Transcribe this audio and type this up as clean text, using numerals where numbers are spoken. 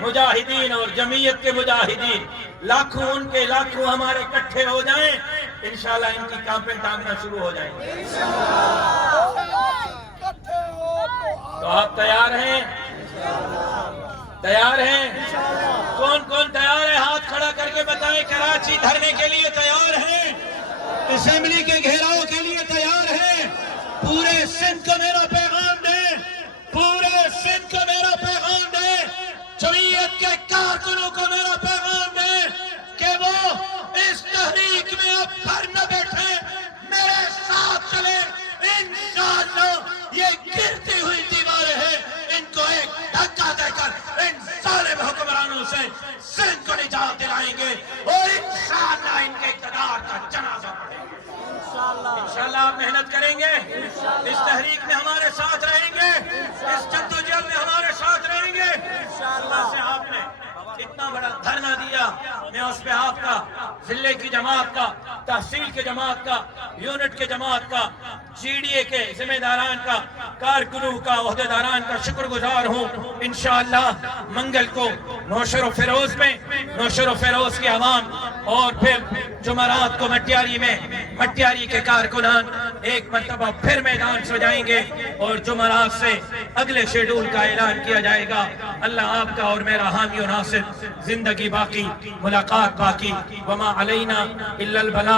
مجاہدین اور جمعیت کے مجاہدین لاکھوں ان کے لاکھوں ہمارے اکٹھے ہو جائیں، انشاءاللہ ان کی کانپیں ٹانگنا شروع ہو جائیں گے۔ تو آپ تیار ہیں؟ تیار ہیں؟ کون کون تیار ہے؟ ہاتھ کھڑا کر کے بتائیں۔ کراچی دھرنے کے لیے تیار ہیں؟ اسمبلی کے گھیراؤ کے لیے تیار ہیں؟ پورے سندھ کو میرا پیغام دیں، پورے سندھ کو میرا پیغام دیں، جمعیت کے کارکنوں کو میرا پیغام دیں کہ وہ اس تحریک میں اب پر نہ بیٹھیں، میرے ساتھ چلیں۔ انشاءاللہ یہ گرتی ہوئی دیواریں ہیں، ان کو ایک دھکا دے کر ان ظالم حکمرانوں سے سندھ کو نجات دلائیں گے اور انشاءاللہ ان کے اقتدار کا جنازہ پڑھیں گے۔ انشاءاللہ آپ محنت کریں گے، اس تحریک میں ہمارے ساتھ رہیں گے، اس جدوجہد میں ہمارے ساتھ رہیں گے۔ اللہ سے آپ نے اتنا بڑا دھرنا دیا، میں اس پہ آپ کا، ضلع کی جماعت کا، تحصیل کے جماعت کا، یونٹ کے جماعت کا، جی ڈی اے کے ذمہ داران کا، کارکنوں کا، عہدیداران کا شکر گزار ہوں۔ انشاءاللہ منگل کو نوشہر و فیروز میں، نوشہر و فیروز کے عوام، اور پھر جمعرات کو مٹیاری میں مٹیاری کے کارکنان ایک مرتبہ پھر میدان سجائیں گے اور جمعرات سے اگلے شیڈول کا اعلان کیا جائے گا۔ اللہ آپ کا اور میرا حامی و ناصر، زندگی باقی، ملاقات باقی، وما علینا الا البلاغ۔